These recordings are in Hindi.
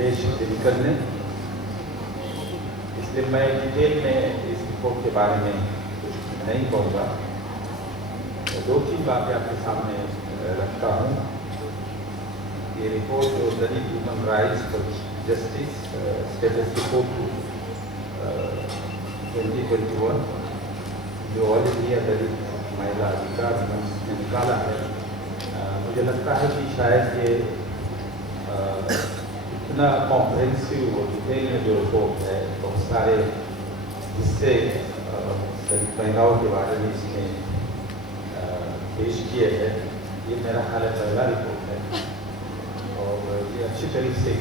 देश दिनकर ने, इसलिए मैं डिटेल में इस रिपोर्ट के बारे में कुछ नहीं कहूँगा। दो तीन बातें आपके सामने रखता हूँ। ये रिपोर्ट जो Dalit human rights for justice status report 2021 जो ऑल इंडिया दलित महिला अधिकार मंच ने निकाला है, मुझे लगता है कि शायद ये इतना कॉम्प्रहेंसिव और डिटेल में जो रिपोर्ट है, बहुत सारे हिस्से दलित महिलाओं के बारे में इसमें पेश किए हैं। ये मेरा ख्याल है पहला रिपोर्ट है और ये अच्छी तरह से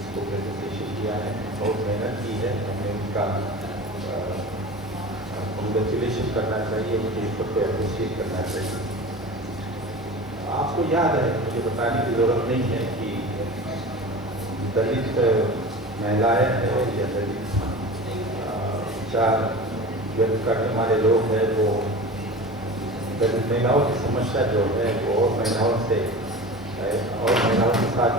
इसको प्रेजेंटेशन किया है, बहुत मेहनत की है। हमें उनका कंग्रेचुलेशन करना चाहिए, उनके एफर्ट को अप्रिशिएट करना चाहिए। आपको याद है, मुझे बताने की ज़रूरत नहीं है कि दलित महिलाएं हैं या दलित विचार व्यक्त करने वाले लोग हैं, वो दलित महिलाओं की समस्या जो है वो और महिलाओं के साथ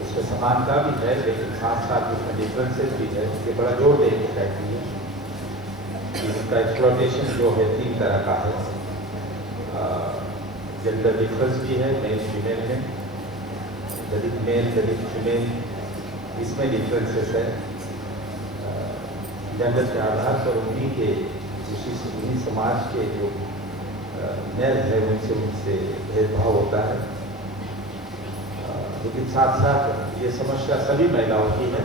उसमें समानता भी है, लेकिन साथ साथ उसमें डिफरेंसेस भी है। इसके बड़ा जोर देने चाहिए कि इसका एक्सप्लॉयटेशन जो है तीन तरह का है। जेंडर डिफरेंस भी है, मेल फीमेल में, दलित मेल दलित फीमेल, इसमें डिफरेंसेस है। जेंडर के आधार पर उन्हीं समाज के जो मेल है उनसे भेदभाव होता है। लेकिन साथ साथ ये समस्या सभी महिलाओं की है,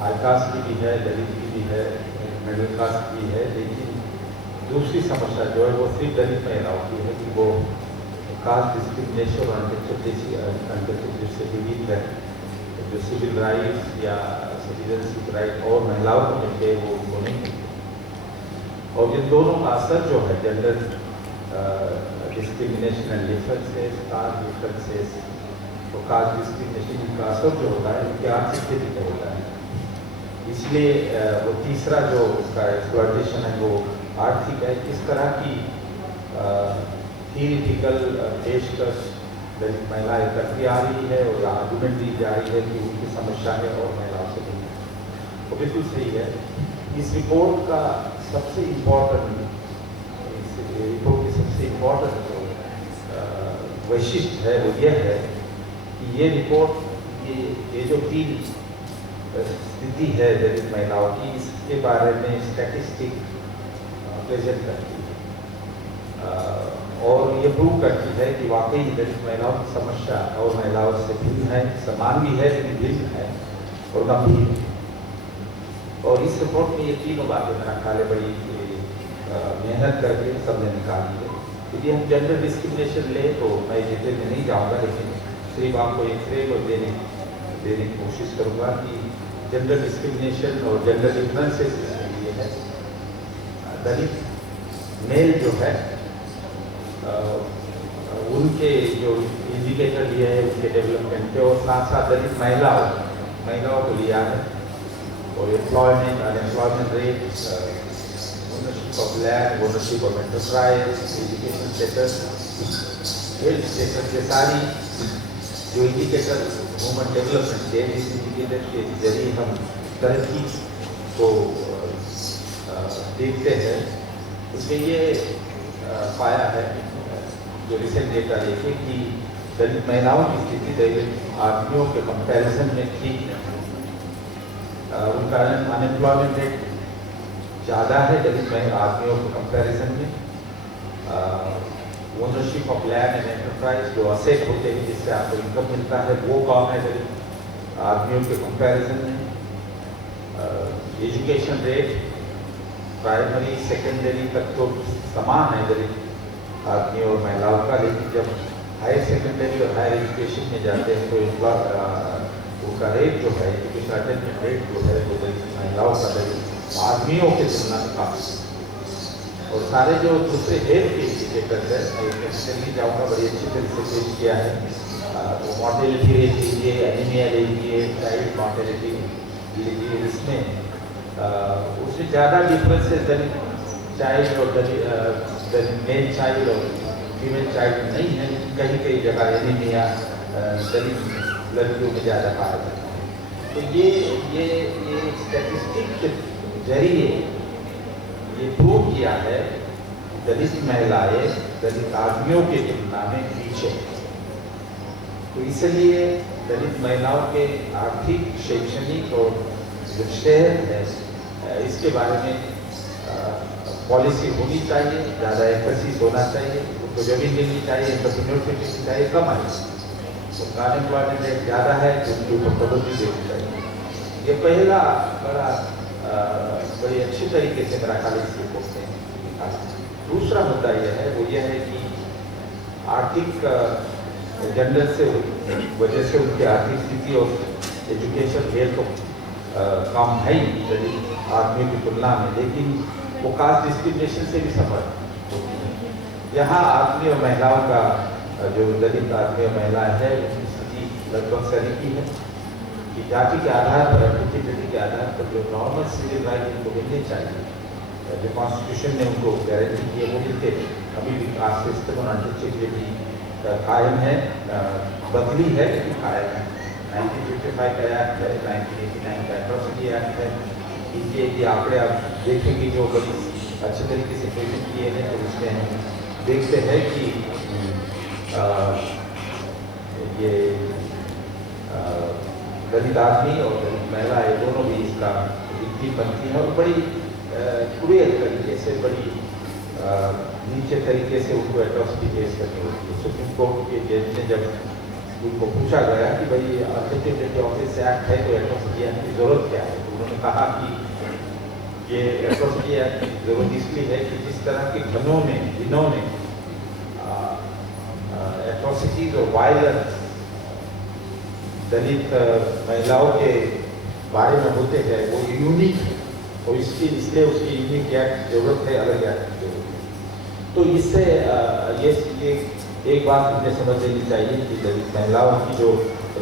हाई कास्ट की भी है, दलित की भी है, मिडिल कास्ट की है। लेकिन दूसरी समस्या जो है वो सिर्फ दलित महिलाओं की है कि वो कास्ट डिस्क्रिमिनेशन और अनकंट्रोल से पीड़ित है। जो सिविल राइट्स या सिटीजनशिप राइट और महिलाओं को मिलते हैं वो उनको नहीं मिलते। और इन दोनों का असर जो है gender discrimination and differences, caste differences तो कास्ट डिस्क्रिमिनेशन का असर जो होता है उनकी आर्थिक स्थिति पर होता है। इसलिए वो तीसरा जो उसका एक्सप्लॉयटेशन है वो आर्थिक है। किस तरह की थियरिटिकल पेशकश दलित महिलाएं करती आ रही है और आर्गूमेंट दी जा रही है कि उनकी समस्या है और महिलाओं से नहीं है, वो बिल्कुल सही है। इस रिपोर्ट का सबसे इम्पोर्टेंट वैशिष्ट्य है वो यह है कि ये रिपोर्ट ये जो तीन स्थिति है दलित महिलाओं की, इसके बारे में स्टैटिस्टिक प्रेजेंट करती है और ये प्रूव करती है कि वाकई दलित महिलाओं की समस्या और महिलाओं से भिन्न है, समान भी है लेकिन भिन्न है और गंभीर है। और इस रिपोर्ट में ये तीनों बातें मेरा ख्याल है बड़ी मेहनत करके सबने निकाली है। यदि हम जेंडर डिस्क्रिमिनेशन ले तो मैं डिटेल में नहीं जाऊँगा, लेकिन सिर्फ आपको एक फ्रेम देने की कोशिश करूँगा कि जेंडर डिस्क्रिमिनेशन और जेंडर डिफरेंसेस इसके लिए है। दलित मेल जो है उनके जो इंडिकेटर लिए है उनके डेवलपमेंट पे, और साथ साथ दलित महिलाओं को लिया है और employment, unemployment rate, ownership of land, ownership of enterprise, education status, health status, ये सारी जो इंडिकेटर ह्यूमन डेवलपमेंट के, इस इंडिकेटर के जरिए हम तरक्की को देखते हैं। इसमें ये पाया है जो रिसेंट डेटा देखे कि दलित महिलाओं की स्थिति दलित आदमियों के कंपैरिजन में ठीक है। उनका अनएम्प्लॉयमेंट रेट ज़्यादा है दलित आदमियों के कंपैरिजन में। Ownership of land and enterprise, जो असेट होते हैं जिससे आपको इनकम मिलता है, वो कम है दलित आदमियों के कंपैरिजन में। एजुकेशन रेट प्राइमरी सेकेंडरी तक तो समान है दलित आदमियों और महिलाओं का, लेकिन जब हायर सेकेंडरी और हायर एजुकेशन में जाते हैं तो उनका रेट जो है, एजुकेशन अटेनमेंट रेट जो है वो दलित महिलाओं का दलित आदमियों के तुलना में काफी। और सारे जो दूसरे हेल्थ के इंडिकेटर्स है, मैं नहीं जाऊँगा, बड़ी अच्छी तरह से पेश किया है। तो मॉर्टेलिटी रेट लीजिए, एनीमिया लीजिए, चाइल्ड मॉर्टेलिटी लीजिए, इसमें उसमें ज़्यादा डिफरेंस है दलित चाइल्ड और दलित मेल चाइल्ड और फीमेल चाइल्ड नहीं है। कहीं कहीं जगह एनीमिया दलित लड़कियों में ज़्यादा पाया जाता है। तो ये स्टैटिस्टिक के जरिए ये प्रूव किया है दलित महिलाएं दलित आदमियों की तुलना में पीछे। तो इसलिए दलित महिलाओं के आर्थिक, शैक्षणिक और जो शहर है इसके बारे में पॉलिसी होनी चाहिए, ज़्यादा एम्फेसिस होना चाहिए, उनको जमीन देनी चाहिए, एंटरप्रेन्योरशिप देनी चाहिए, कम आए। तो अनएम्प्लॉयमेंट रेट ज़्यादा है तो उनके ऊपर प्रगति देनी चाहिए। ये पहला बड़ी अच्छी तरीके से मेरा ख्याल इस रिपोर्ट में। दूसरा मुद्दा यह है, वो यह है कि आर्थिक जेंडर से वजह से उनकी आर्थिक स्थिति और एजुकेशन हेल्थ कम है ही दलित आदमियों की तुलना में, लेकिन वो कास्ट डिस्क्रिमिनेशन से भी सफर होती है। यहाँ आदमी और महिलाओं का जो दलित आदमी और महिलाएं है उनकी स्थिति लगभग सरीकी है कि जाति के आधार पर, एलिजिबिलिटी के आधार पर जो नॉर्मल सिविल राइट उनको मिलने चाहिए, जो कॉन्स्टिट्यूशन ने उनको गारंटी की है, वो मिलते हैं। अभी भी कास्ट सिस्टम और अनटचेबिलिटी कायम है, बदली है लेकिन कायम है। 1955 का एक्ट है, 1989 का एट्रोसिटी एक्ट है, इनके यदि आंकड़े आप देखेंगे जो बड़ी अच्छे तरीके से प्रेजेंट किए हैं तो उसमें हम देखते हैं कि ये दलित आदमी और दलित महिलाएं दोनों भी इसका विक्टिम बनती हैं और बड़ी पूरे तरीके से, बड़ी नीचे तरीके से उनको एट्रोसिटी केस करनी होती है। सुप्रीम कोर्ट के जज ने जब उनको पूछा गया कि भाई अनटचेबिलिटी ऑफिस एक्ट है तो एट्रोसिटी एक्ट की जरूरत क्या है, तो उन्होंने कहा कि ये एट्रोसिटी एक्ट की जरूरत इसलिए है कि जिस तरह के घरों में जिन्होंने एट्रोसिटीज और वायलेंस दलित महिलाओं के बारे में होते हैं वो यूनिक है और इसलिए उसकी यूनिक एक्ट जरूरत है, अलग एक्ट की जरूरत है। तो इससे ये एक बात मुझे समझ लेनी चाहिए कि दलित महिलाओं की जो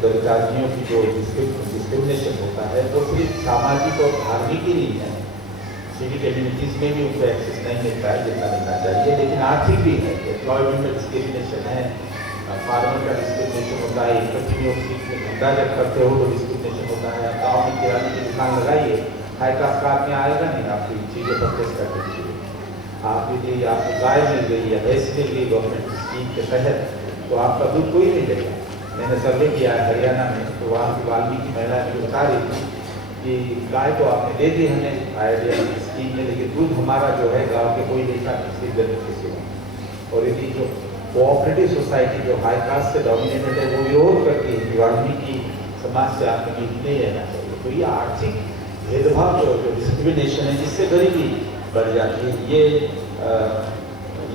दलित आदमियों की जो डिस्क्रिमिनेशन होता है वो सिर्फ सामाजिक और धार्मिक ही नहीं है, सिविक कम्युनिटीज में भी उनको एक्सेस नहीं मिलता है जितना मिलना चाहिए, लेकिन आर्थिक भी है। एम्प्लॉयमेंट में डिस्क्रिमिनेशन है, फार्मर का डिस्क्रिमिनेशन होता है, एंटरप्रेन्योरशिप में धंधा जब करते हो तो डिस्क्रिमिनेशन होता है। गाँव में किराने की दुकान लगाइए, हाई कास्ट का आदमी आएगा नहीं आपकी चीज़ें परचेज करने के लिए। आपके लिए आपको गाय मिल गई या भैंस मिल गई गवर्नमेंट स्कीम के तहत तो आपका दूध कोई नहीं लेगा। मैंने सर्वे किया है हरियाणा में, तो वहाँ की वाल्मीकि महिला ने बता रही थी कि गाय तो आपने दे दी हमें आइडिया स्कीम में, लेकिन दूध हमारा जो है गाँव के कोई नहीं था के सिवा। और यदि जो कोऑपरेटिव सोसाइटी जो हाई कास्ट से डोमिनेटेड है वो विरोध करती है कि वाल्मीकि समाज से आपको मीट नहीं लेना चाहिए। तो ये आर्थिक भेदभाव जो डिस्क्रिमिनेशन है जिससे गरीबी बढ़ जाती है,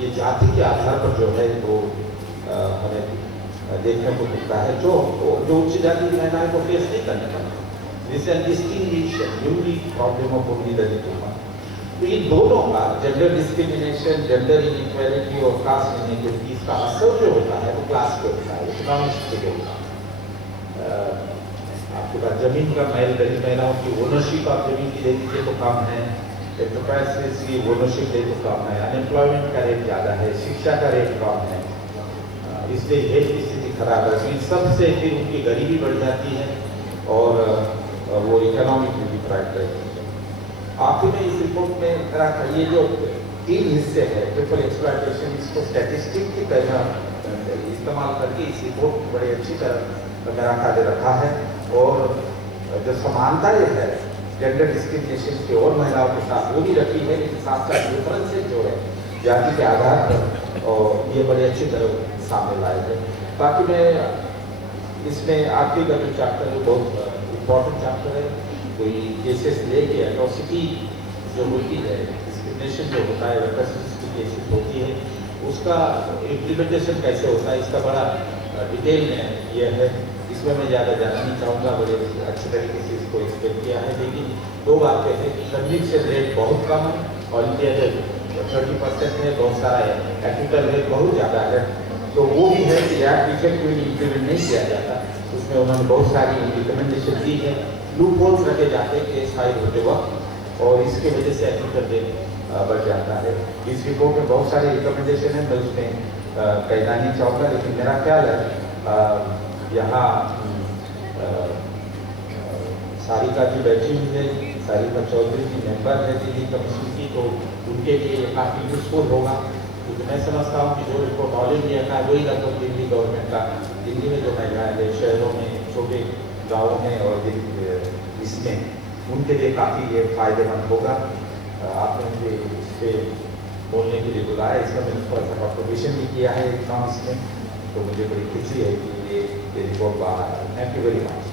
ये जाति के आधार पर जो है वो हमें देखने को मिलता है, जो उच्च जाति की महिलाएं को फेस नहीं करने पाती। जिससे डिस्टिंग्विशन यूनिक प्रॉब्लम ऑफ ओनली दलितों का। तो ये दोनों का जेंडर डिस्क्रिमिनेशन, जेंडर इनइक्वालिटी और कास्ट इनइक्वालिटी का असर जो होता है वो क्लास पे होता है, इकोनॉमिक्स पे होता है। आपके पास जमीन का दलित महिलाओं की ओनरशिप आप जमीन की ले लीजिए तो कम है, एंटरप्राइजेस की ओनरशिप ले तो कम है, अनएम्प्लॉयमेंट का रेट ज़्यादा है, शिक्षा का रेट कम है, इसलिए हेल्थ की स्थिति खराब है। इन सबसे फिर उनकी गरीबी बढ़ जाती है और वो इकोनॉमिक भी डिप्राइव रहती है। आखिर में इस रिपोर्ट में ये जो 3 हिस्से है ट्रिपल एक्सप्लॉयटेशन, इसको स्टैटिस्टिक की तरह इस्तेमाल करके इस रिपोर्ट को बड़ी अच्छी तरह मेरा ख्याल रखा है। और जो समानताएं है जेंडर डिस्क्रिमिनेशन की और महिलाओं के साथ वो भी रखी है, लेकिन साथ साथ डिफरेंसेस जो है जाति के आधार पर और ये बड़े अच्छी तरह सामने लाए थे। बाकी मैं इसमें आखिरी का जो चैप्टर है बहुत इम्पोर्टेंट चैप्टर है, कोई केसेस लेके एट्रोसिटी जो होती है, डिस्क्रिमिनेशन जो होता है, रेप्रेसेंटेशन की केसेस होती है, उसका इम्प्लीमेंटेशन कैसे होता है इसका बड़ा डिटेल में यह है। इसमें मैं ज़्यादा जानना नहीं चाहूँगा, बड़े अच्छे तरीके से इसको एक्सप्लेन किया है। लेकिन 2 बातें हैं कि कन्विक्शन रेट बहुत कम है और इंडिया में 30% है, बहुत सारा एक्टिकल रेट बहुत ज़्यादा है। तो वो भी है कि एप्लीकेशन को इम्प्लीमेंट नहीं किया जाता, उसमें उन्होंने बहुत सारी रिकमेंडेशन दी है, लूप होल्स रखे जाते हैं केस फाइल होते वक्त और इसके वजह से एक्टिकल रेट बढ़ जाता है। इस रिपोर्ट में बहुत सारी रिकमेंडेशन है, मैं उसमें कहना नहीं चाहूँगा, लेकिन मेरा ख्याल है यहाँ सारिका जी बैठी हुई है, सारिका चौधरी जी मेंबर है दिल्ली कमीशन की, तो उनके लिए काफ़ी यूजफुल होगा, क्योंकि मैं समझता हूँ कि जो रिपोर्ट ऑलरेडी रखा है वही लगभग दिल्ली गवर्नमेंट का, दिल्ली में जो महिलाएं हैं शहरों में, छोटे गाँवों में और इसमें उनके लिए काफ़ी ये फायदेमंद होगा। आपने मुझे इस पर बोलने के लिए बुलाया, इसमें मैंने थोड़ा सा कॉन्ट्रीब्यूशन भी किया है एग्जाम्स में, तो मुझे बड़ी खुशी है कि ये रिपोर्ट बाहर आया। Thank you very much.